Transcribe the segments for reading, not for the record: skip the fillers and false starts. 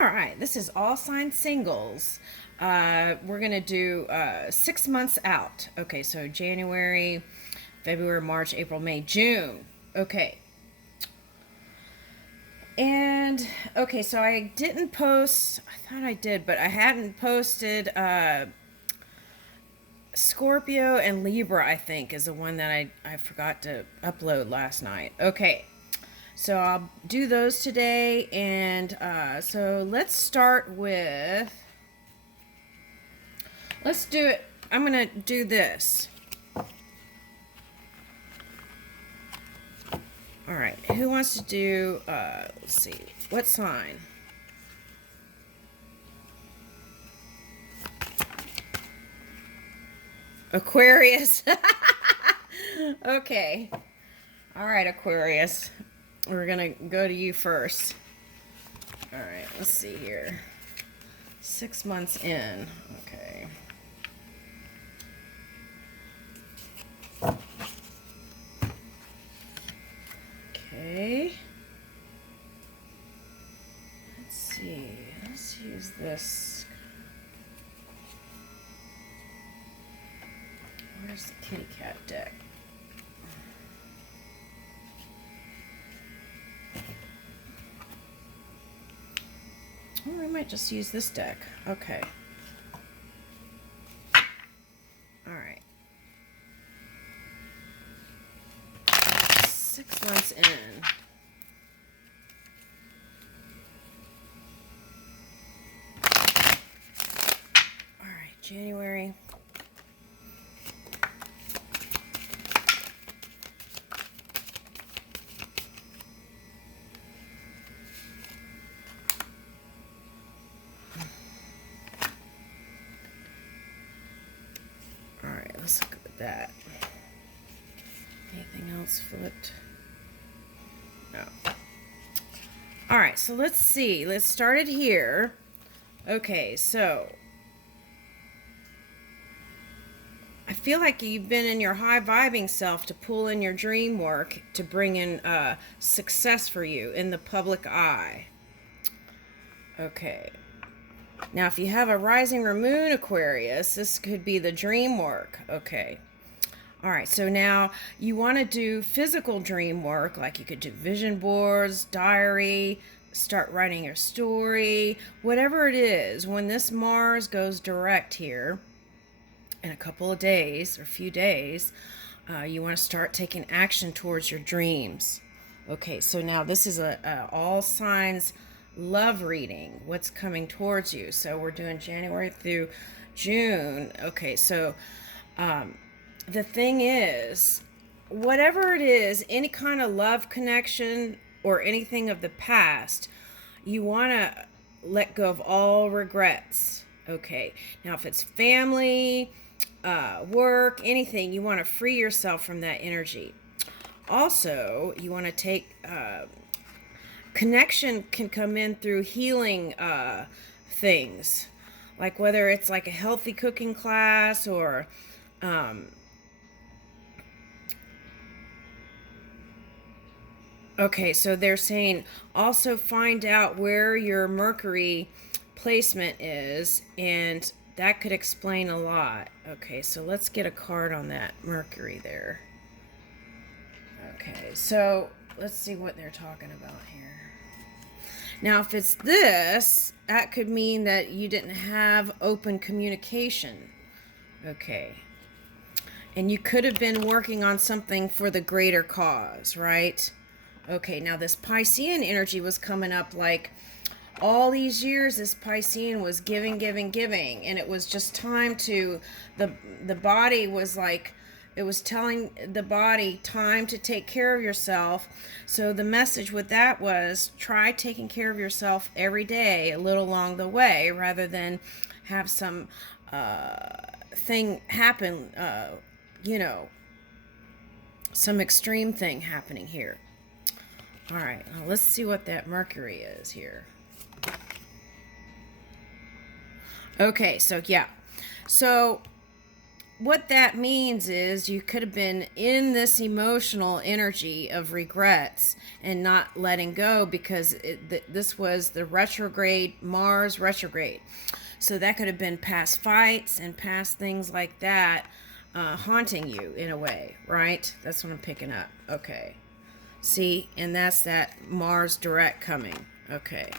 All right, this is all sign singles. We're going to do 6 months out. Okay, so January, February, March, April, May, June. Okay. And, okay, so I didn't post, I thought I did, but I hadn't posted Scorpio and Libra, I think, is the one that I forgot to upload last night. Okay. So I'll do those today, and so let's start with. Let's do it. I'm gonna do this. All right. Who wants to do? Let's see. What sign? Aquarius. Okay. All right, Aquarius. We're gonna go to you first. All right. Let's see here. 6 months in. Okay. Okay. Let's see. Let's use this. Where's the kitty cat deck? Oh, we might just use this deck. Okay. All right. 6 months in. All right, January. All right, let's look at that. Anything else flipped? No. All right, so let's see. Let's start it here. Okay, so I feel like you've been in your high vibing self to pull in your dream work to bring in success for you in the public eye. Okay. Now, if you have a rising or moon Aquarius, this could be the dream work. Okay. All right, so now you want to do physical dream work, like you could do vision boards, diary, start writing your story, whatever it is. When this Mars goes direct here in a couple of days or a few days, you want to start taking action towards your dreams. Okay, so now this is a all signs love reading, what's coming towards you. So we're doing January through June. Okay, so the thing is, whatever it is, any kind of love connection or anything of the past, you want to let go of all regrets. Okay, now if it's family, work, anything, you want to free yourself from that energy. Also, you want to take connection can come in through healing things, like whether it's like a healthy cooking class or okay, so they're saying also find out where your Mercury placement is, and that could explain a lot. Okay, so let's get a card on that Mercury there. Okay, so let's see what they're talking about here. Now, if it's this, that could mean that you didn't have open communication. Okay. And you could have been working on something for the greater cause, right? Okay, now this Piscean energy was coming up like all these years. This Piscean was giving, giving, giving, and it was just time to the body was like, it was telling the body time to take care of yourself. So the message with that was try taking care of yourself every day, a little along the way, rather than have some thing happen, some extreme thing happening here. All right, now let's see what that Mercury is here. Okay, so yeah. So what that means is you could have been in this emotional energy of regrets and not letting go because this was the retrograde, Mars retrograde. So that could have been past fights and past things like that haunting you in a way, right? That's what I'm picking up. Okay. See, and that's that Mars direct coming. Okay.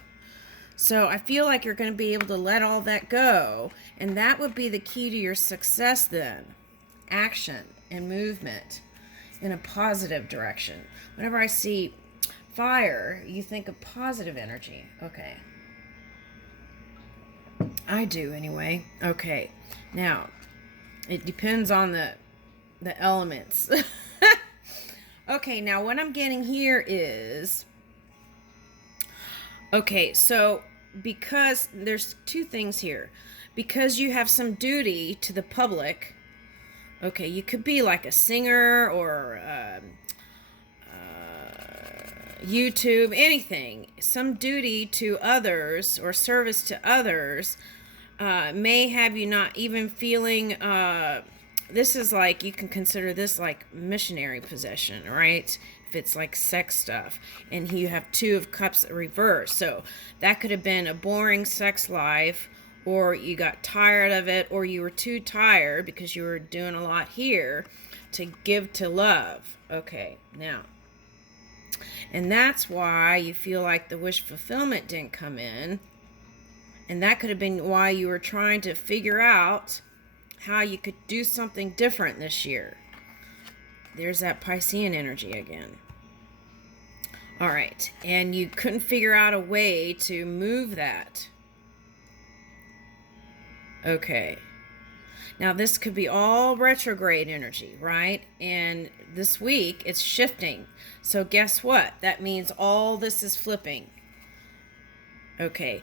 So I feel like you're going to be able to let all that go, and that would be the key to your success then. Action and movement in a positive direction. Whenever I see fire, you think of positive energy. Okay. I do anyway. Okay. Now, it depends on the elements. Okay, now what I'm getting here is, okay, so because there's two things here. Because you have some duty to the public, okay, you could be like a singer or YouTube, anything. Some duty to others or service to others may have you not even feeling, this is like, you can consider this like missionary possession, right? If it's like sex stuff, and you have Two of Cups reversed, so that could have been a boring sex life, or you got tired of it, or you were too tired because you were doing a lot here to give to love. Okay, now, and that's why you feel like the wish fulfillment didn't come in, and that could have been why you were trying to figure out how you could do something different this year. There's that Piscean energy again. All right, and you couldn't figure out a way to move that. Okay. Now this could be all retrograde energy, right? And this week it's shifting. So guess what? That means all this is flipping. Okay.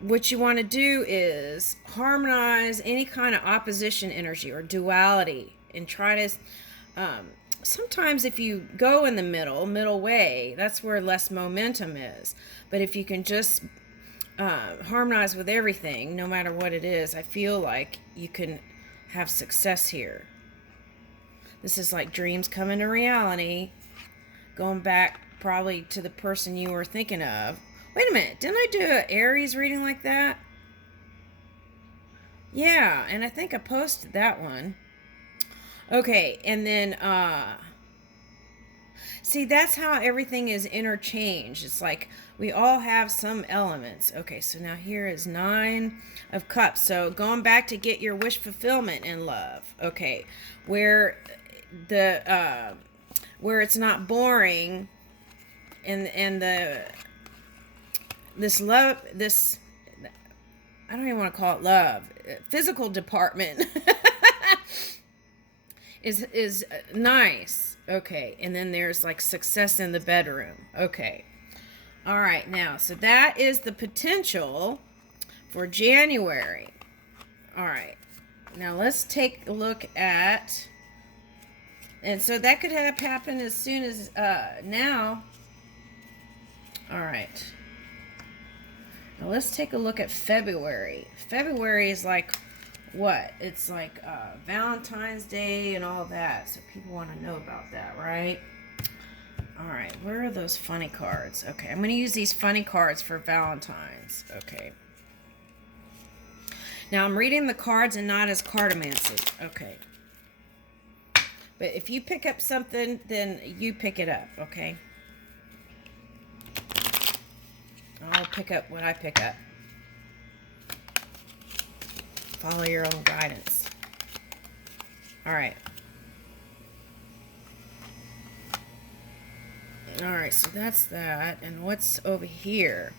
What you want to do is harmonize any kind of opposition energy or duality and try to sometimes if you go in the middle way, that's where less momentum is. But if you can just harmonize with everything, no matter what it is, I feel like you can have success here. This is like dreams coming to reality, going back probably to the person you were thinking of. Wait a minute, didn't I do an Aries reading like that? Yeah, and I think I posted that one. Okay, and then see, that's how everything is interchanged. It's like we all have some elements. Okay, so now here is Nine of Cups. So going back to get your wish fulfillment in love. Okay, where it's not boring, and this love, this, I don't even want to call it love, physical department is nice. Okay, and then there's like success in the bedroom. Okay. All right, now, so that is the potential for January. All right. Now let's take a look at, and so that could have happened as soon as now. All right. Now let's take a look at February. February is like what? It's like Valentine's Day and all that. So people want to know about that, right? All right, where are those funny cards? Okay, I'm going to use these funny cards for Valentine's. Okay. Now I'm reading the cards and not as cartomancy. Okay. But if you pick up something, then you pick it up, okay? I'll pick up what I pick up. Follow your own guidance. All right. All right, so that's that. And what's over here?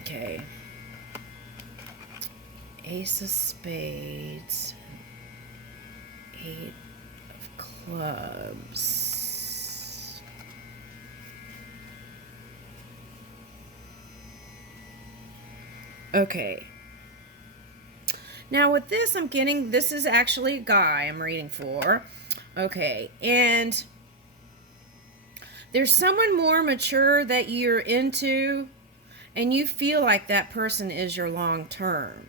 Okay. Ace of Spades. Eight of Clubs. Okay. Now with this, I'm getting, this is actually a guy I'm reading for. Okay, and there's someone more mature that you're into, and you feel like that person is your long term.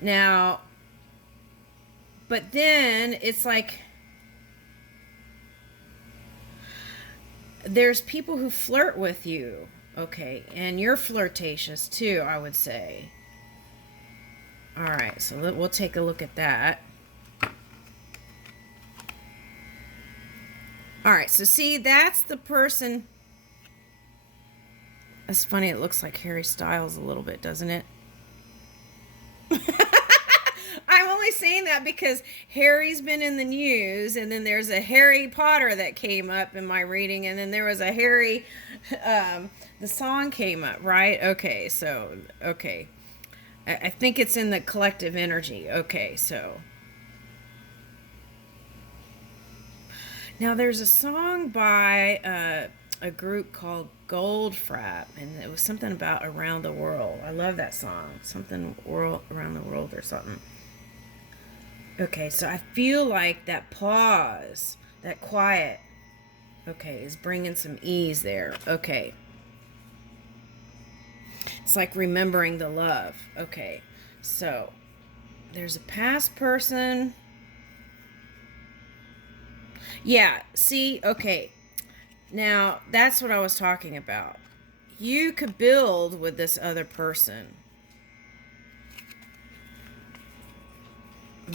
Now, but then it's like there's people who flirt with you, okay, and you're flirtatious too, I would say. All right, so we'll take a look at that. All right, so see, that's the person. It's funny, it looks like Harry Styles a little bit, doesn't it? I'm only saying that because Harry's been in the news, and then there's a Harry Potter that came up in my reading, and then there was a Harry, the song came up, right? Okay, so, okay. I think it's in the collective energy. Okay, so. Now, there's a song by a group called Goldfrapp, and it was something about around the world. I love that song. Something world around the world or something. Okay, so I feel like that pause, that quiet, okay, is bringing some ease there. Okay. It's like remembering the love. Okay, so there's a past person. Yeah, see, okay. Now, that's what I was talking about. You could build with this other person.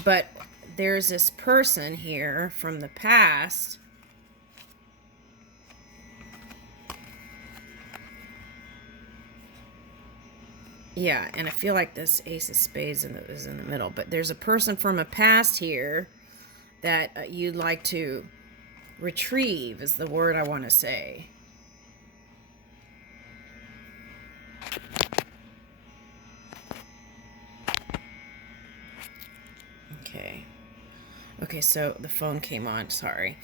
But there's this person here from the past. Yeah, and I feel like this Ace of Spades is in the middle. But there's a person from a past here that you'd like to retrieve, is the word I want to say. Okay. Okay, so the phone came on, sorry.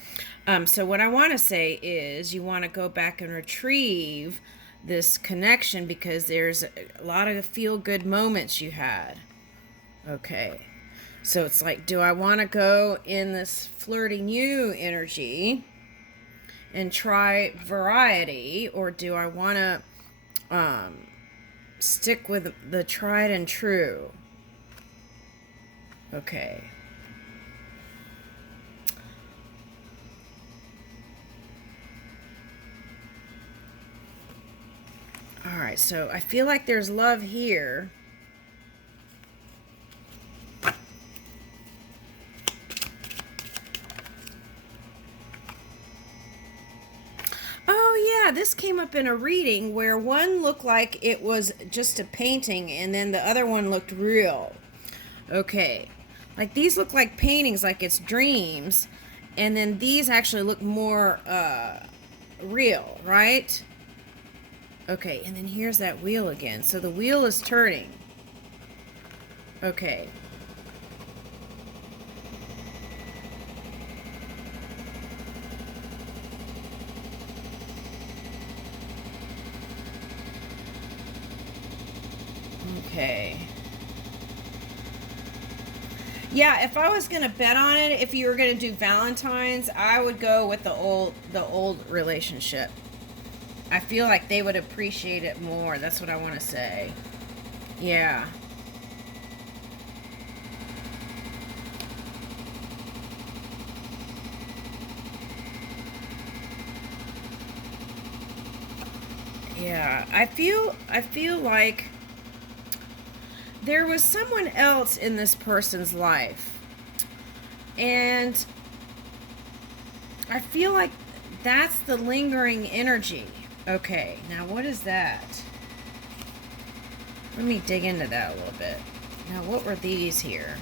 So what I want to say is you want to go back and retrieve this connection because there's a lot of feel-good moments you had. Okay. So it's like, do I want to go in this flirting you energy and try variety, or do I want to stick with the tried and true? Okay. All right, so I feel like there's love here. Oh, yeah, this came up in a reading where one looked like it was just a painting and then the other one looked real. Okay, like these look like paintings, like it's dreams, and then these actually look more real, right? Okay, and then here's that wheel again. So the wheel is turning. Okay. Okay. Yeah, if I was gonna bet on it, if you were gonna do Valentine's, I would go with the old relationship. I feel like they would appreciate it more. That's what I want to say. Yeah. Yeah. I feel like there was someone else in this person's life. And I feel like that's the lingering energy. Okay, now what is that? Let me dig into that a little bit. Now, what were these here?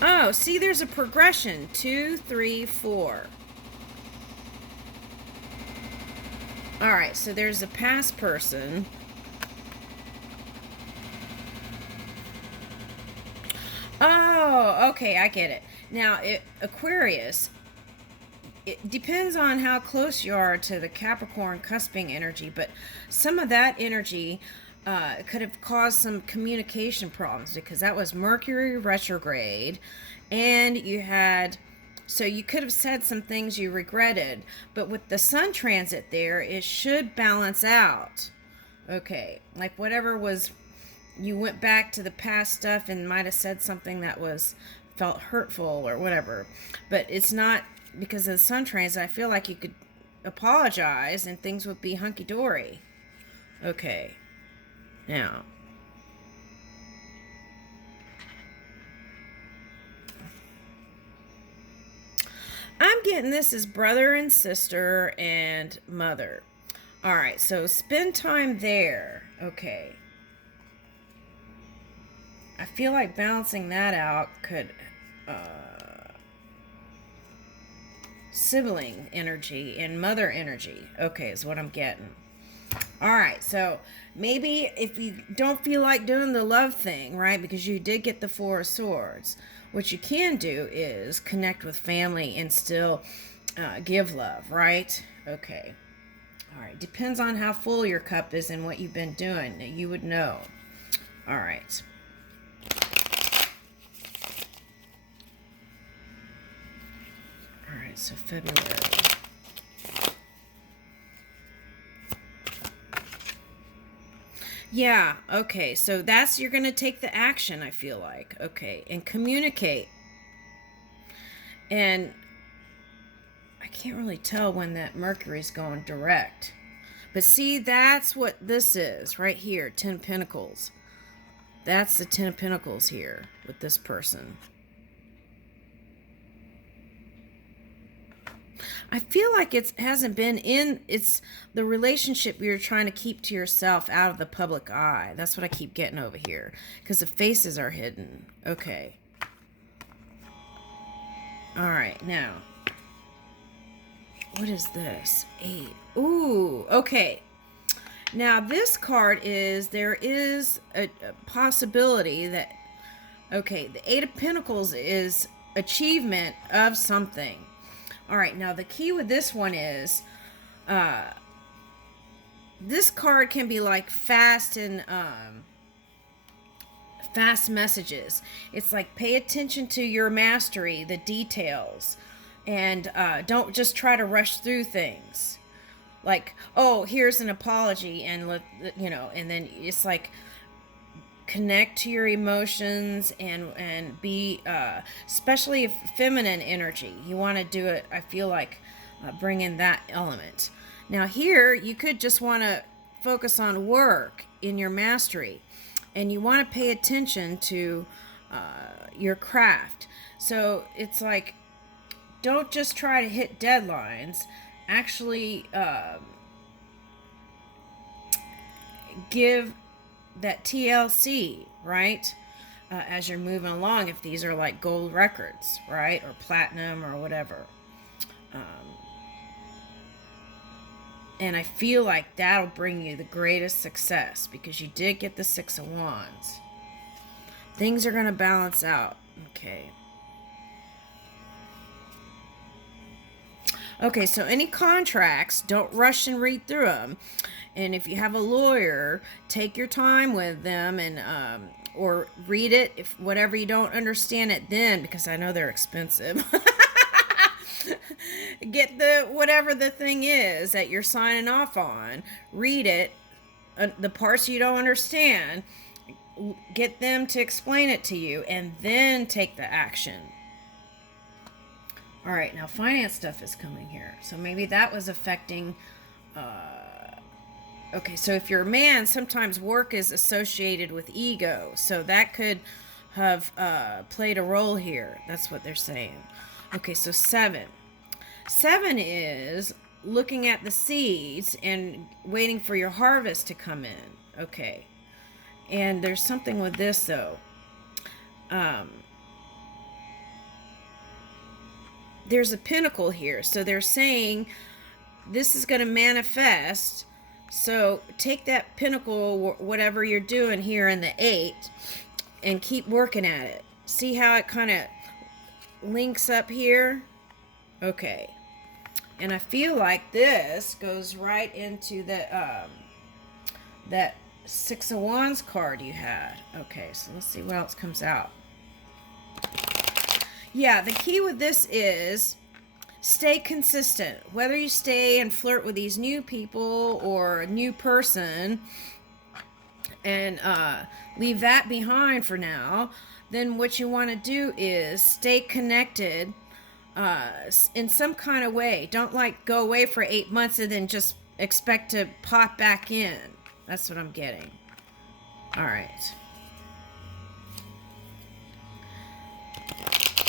Oh, see, there's a progression. 2, 3, 4. All right, so there's a past person. Oh, okay, I get it. Now, Aquarius, it depends on how close you are to the Capricorn cusping energy, but some of that energy could have caused some communication problems because that was Mercury retrograde, and you had So you could have said some things you regretted, but with the sun transit there, it should balance out. Okay, like whatever was, you went back to the past stuff and might have said something that was felt hurtful or whatever, but it's not because of the sun transit. I feel like you could apologize and things would be hunky-dory. Okay, now I'm getting this as brother and sister and mother. All right, so spend time there. Okay. I feel like balancing that out could sibling energy and mother energy. Okay, is what I'm getting. All right, so maybe if you don't feel like doing the love thing, right, because you did get the Four of Swords, what you can do is connect with family and still give love, right? Okay. All right, depends on how full your cup is and what you've been doing. You would know. All right. All right, so February. Yeah, okay, so that's, you're going to take the action, I feel like. Okay, and communicate. And I can't really tell when that Mercury's going direct. But see, that's what this is right here, 10 Pentacles. That's the 10 of Pentacles here with this person. I feel like it hasn't been in, it's the relationship you're trying to keep to yourself out of the public eye. That's what I keep getting over here. Because the faces are hidden. Okay. All right, now. What is this? 8. Ooh, okay. Now this card is, there is a possibility that, okay, the 8 of Pentacles is achievement of something. All right, now the key with this one is, this card can be like fast and fast messages. It's like pay attention to your mastery, the details, and don't just try to rush through things. Like, oh, here's an apology, and you know, and then it's like connect to your emotions and be especially if feminine energy, you want to do it, I feel like bring in that element. Now here you could just want to focus on work in your mastery, and you want to pay attention to your craft. So it's like, don't just try to hit deadlines, actually give that TLC, right? As you're moving along, if these are like gold records, right? Or platinum or whatever. And I feel like that'll bring you the greatest success because you did get the 6 of Wands. Things are going to balance out. Okay. Okay, so any contracts, don't rush and read through them. And if you have a lawyer, take your time with them and or read it, if whatever you don't understand it then, because I know they're expensive. Get the whatever the thing is that you're signing off on, read it, the parts you don't understand, get them to explain it to you, and then take the action. All right, now finance stuff is coming here. So maybe that was affecting... okay, so if you're a man, sometimes work is associated with ego. So that could have played a role here. That's what they're saying. Okay, so 7. 7 is looking at the seeds and waiting for your harvest to come in. Okay. And there's something with this, though. There's a pentacle here. So they're saying this is going to manifest. So take that pentacle, whatever you're doing here in the 8, and keep working at it. See how it kind of links up here? Okay. And I feel like this goes right into the that 6 of Wands card you had. Okay, so let's see what else comes out. Yeah, the key with this is stay consistent. Whether you stay and flirt with these new people or a new person and leave that behind for now, then what you want to do is stay connected in some kind of way. Don't like go away for 8 months and then just expect to pop back in. That's what I'm getting. All right.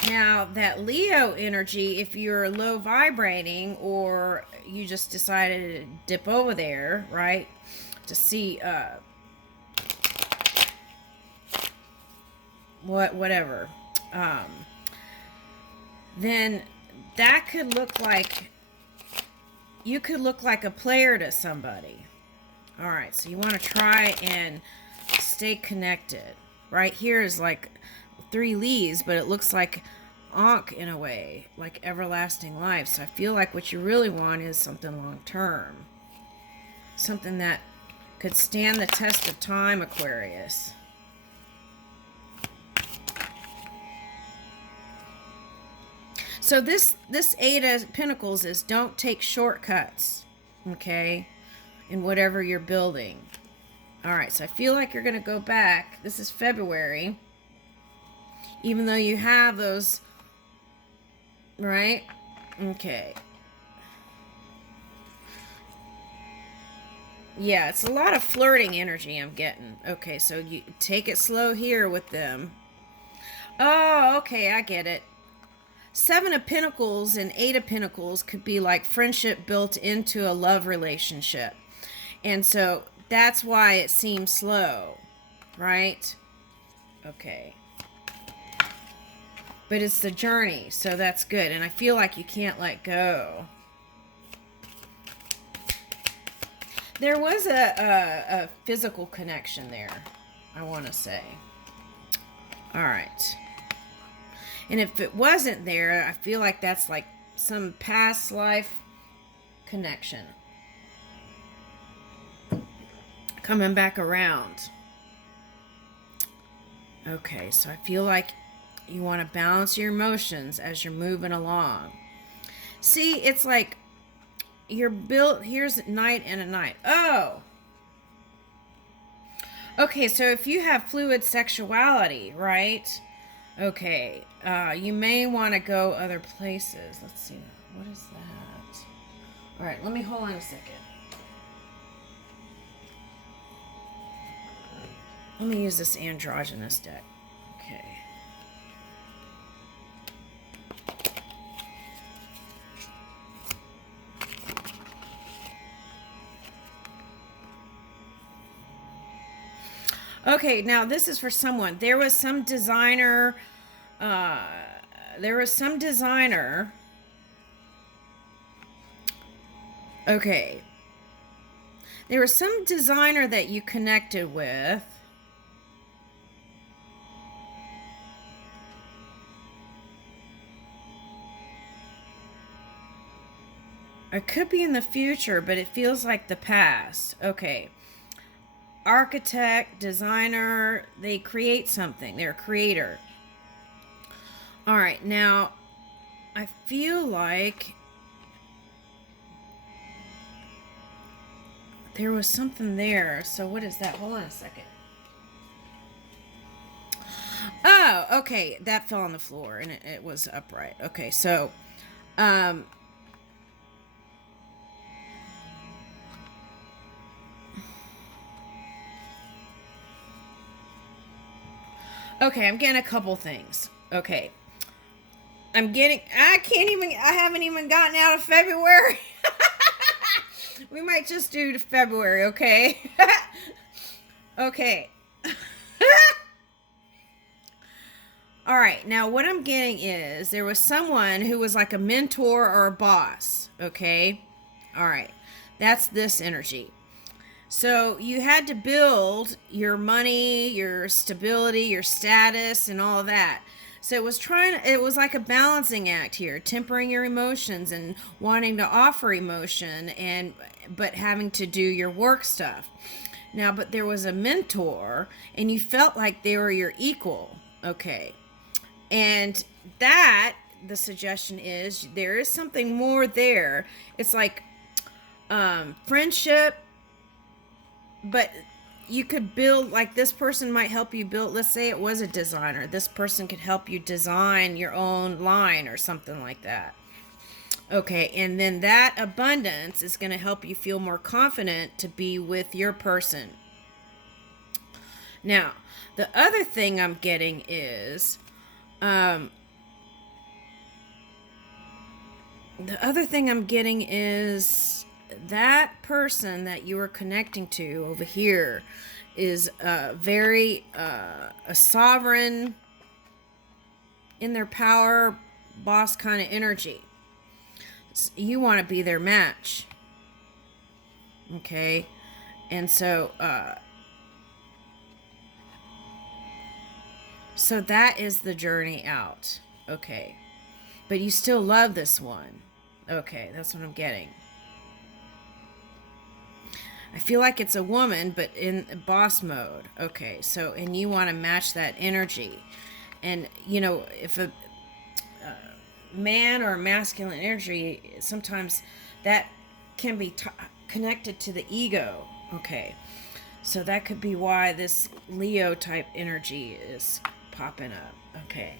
Now, that Leo energy, if you're low vibrating or you just decided to dip over there, right, to see whatever, then that could look like you could look like a player to somebody. All right, so you want to try and stay connected. Right here is like 3 leaves, but it looks like Ankh in a way, like everlasting life. So I feel like what you really want is something long term, something that could stand the test of time, Aquarius. So this 8 of Pentacles is don't take shortcuts, okay, in whatever you're building. All right, so I feel like you're going to go back. This is February. Even though you have those, right? Okay. Yeah, it's a lot of flirting energy I'm getting. Okay, so you take it slow here with them. Oh, okay, I get it. 7 of Pentacles and 8 of Pentacles could be like friendship built into a love relationship. And so that's why it seems slow, right? Okay. But it's the journey, so that's good. And I feel like you can't let go. There was a physical connection there, I want to say. All right. And if it wasn't there, I feel like that's like some past life connection coming back around. Okay, so I feel like you want to balance your emotions as you're moving along. See, it's like you're built, here's a night and a night. Oh! Okay, so if you have fluid sexuality, right? Okay, you may want to go other places. Let's see, what is that? All right, let me hold on a second. Let me use this androgynous deck. Okay. Okay, now this is for someone. There was some designer. Okay. There was some designer that you connected with. It could be in the future, but it feels like the past. Okay. Architect, designer, they create something. They're a creator. All right, now I feel like there was something there. So what is that? Hold on a second. Oh, okay. That fell on the floor and it was upright. Okay, so okay, I'm getting a couple things. Okay. I haven't even gotten out of February. We might just do February, okay? Okay. All right, now what I'm getting is there was someone who was like a mentor or a boss, okay? All right, that's this energy. So you had to build your money, your stability, your status, and all of that. So it was like a balancing act here, tempering your emotions and wanting to offer emotion but having to do your work stuff. Now, but there was a mentor and you felt like they were your equal, okay? And that, the suggestion is, there is something more there. It's like friendship, but you could build, like, this person might help you build, let's say it was a designer, this person could help you design your own line or something like that. Okay, and then that abundance is going to help you feel more confident to be with your person. Now, the other thing I'm getting is that person that you are connecting to over here is very a sovereign, in their power, boss kind of energy. You want to be their match. Okay? And so that is the journey out. Okay. But you still love this one. Okay, that's what I'm getting. I feel like it's a woman, but in boss mode. Okay, so, and you want to match that energy. And, you know, if a man or masculine energy, sometimes that can be connected to the ego. Okay, so that could be why this Leo type energy is popping up. Okay.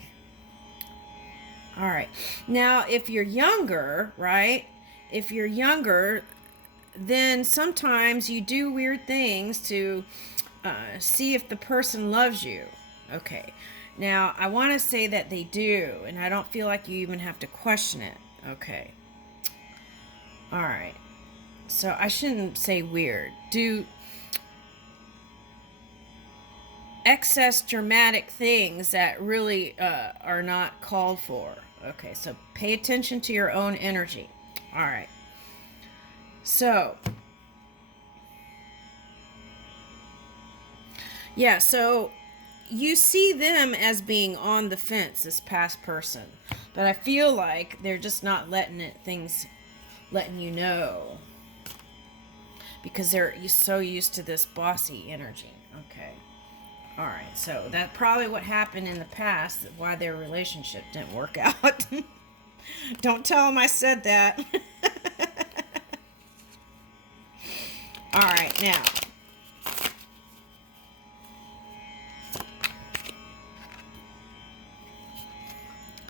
All right. Now, if you're younger, right? If you're younger, then sometimes you do weird things to see if the person loves you. Okay. Now, I want to say that they do, and I don't feel like you even have to question it. Okay. All right. So I shouldn't say weird. Do excess dramatic things that really are not called for. Okay, so pay attention to your own energy. All right. So, yeah, so you see them as being on the fence, this past person. But I feel like they're just not letting you know. Because they're so used to this bossy energy. Okay. All right, so that's probably what happened in the past, why their relationship didn't work out. Don't tell them I said that. All right, now.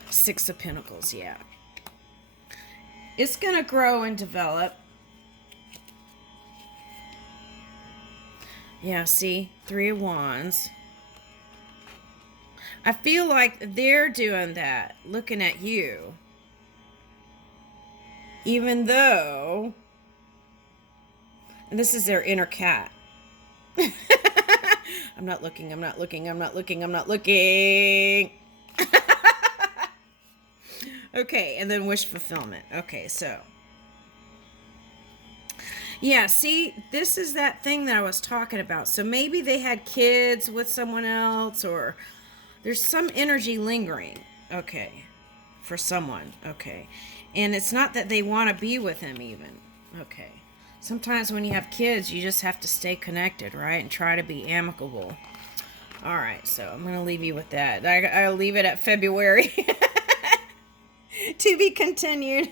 Six of Pentacles, yeah. It's going to grow and develop. Yeah, see? Three of Wands. I feel like they're doing that, looking at you. Even though... And this is their inner cat. I'm not looking. Okay, and then wish fulfillment. Okay, so... Yeah, see, this is that thing that I was talking about. So maybe they had kids with someone else, or there's some energy lingering, okay, for someone, okay. And it's not that they want to be with him even, okay. Sometimes when you have kids, you just have to stay connected, right, and try to be amicable. All right, so I'm going to leave you with that. I'll leave it at February. To be continued.